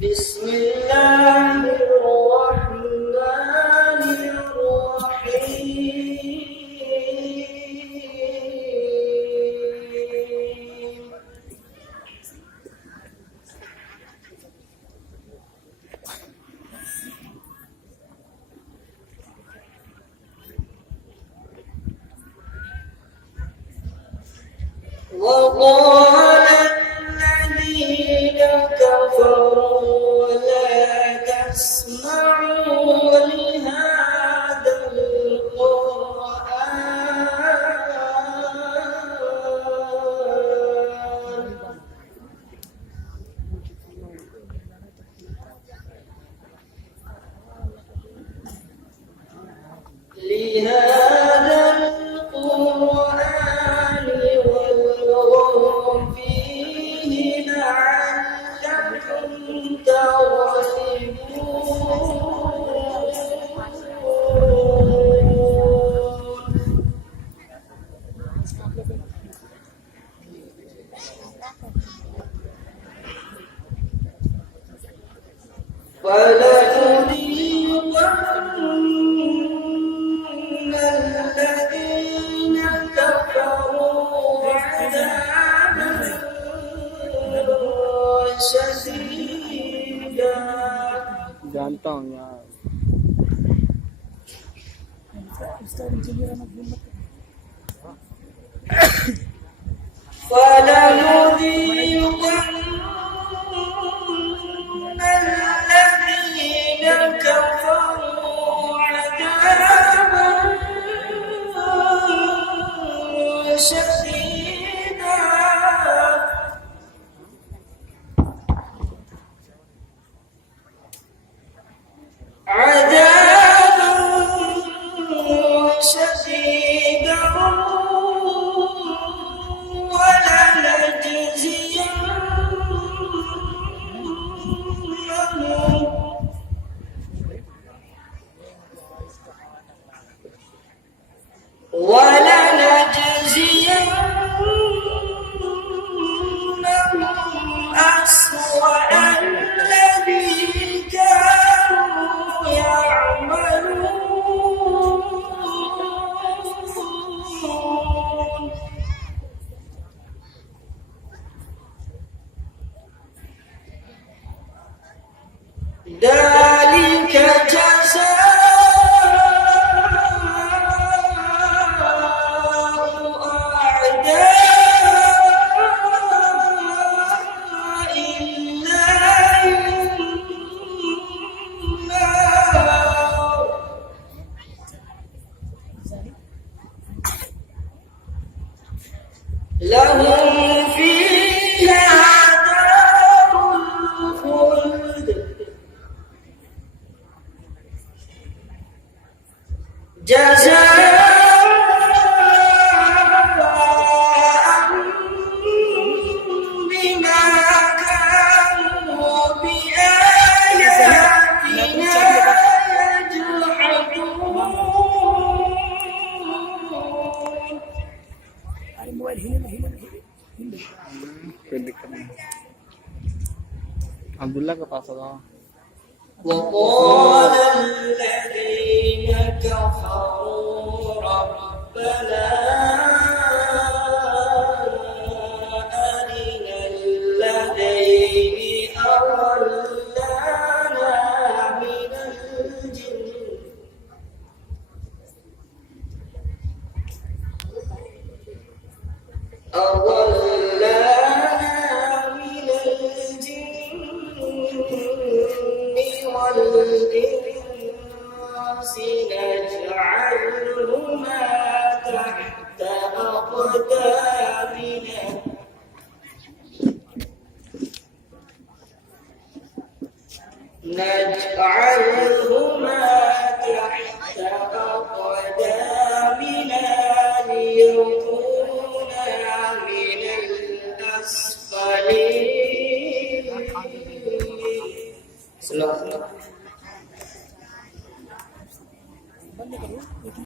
بسم الله الرحمن الرحيم وقال الذين كفروا لا تسمعوا لهذا القرآن والغوا فيه لعلكم تغلبون ولنذيقن الذين كفروا عذابا شديدا जानता हूँ यार فلنذيقن الذين كفروا عذابا شديدا ولنجزينهم أسوأ الذي كانوا يعملون ذلك لهم فيها دار الخلد جزاء بما كانوا بآياتنا يجحدون कोई दिक्कत नहीं अब्दुल्ला के पास था وقال الذين كفروا ربنا أرنا الذين أضلانا من الجن والإنس نجعلهما تحت أقدامنا ليكونا من الأسفلين.